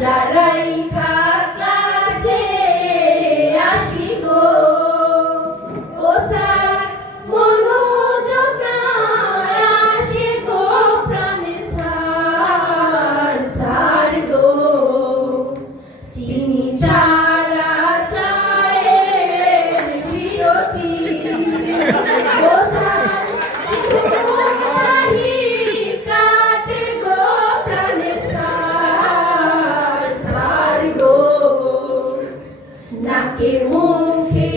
যারাই কাছে আসি গো। ও স্যার মনোযোগ আসে গো প্রাণে সার সার দো চিনি চারা চায় বিরতি। নাকে মুখে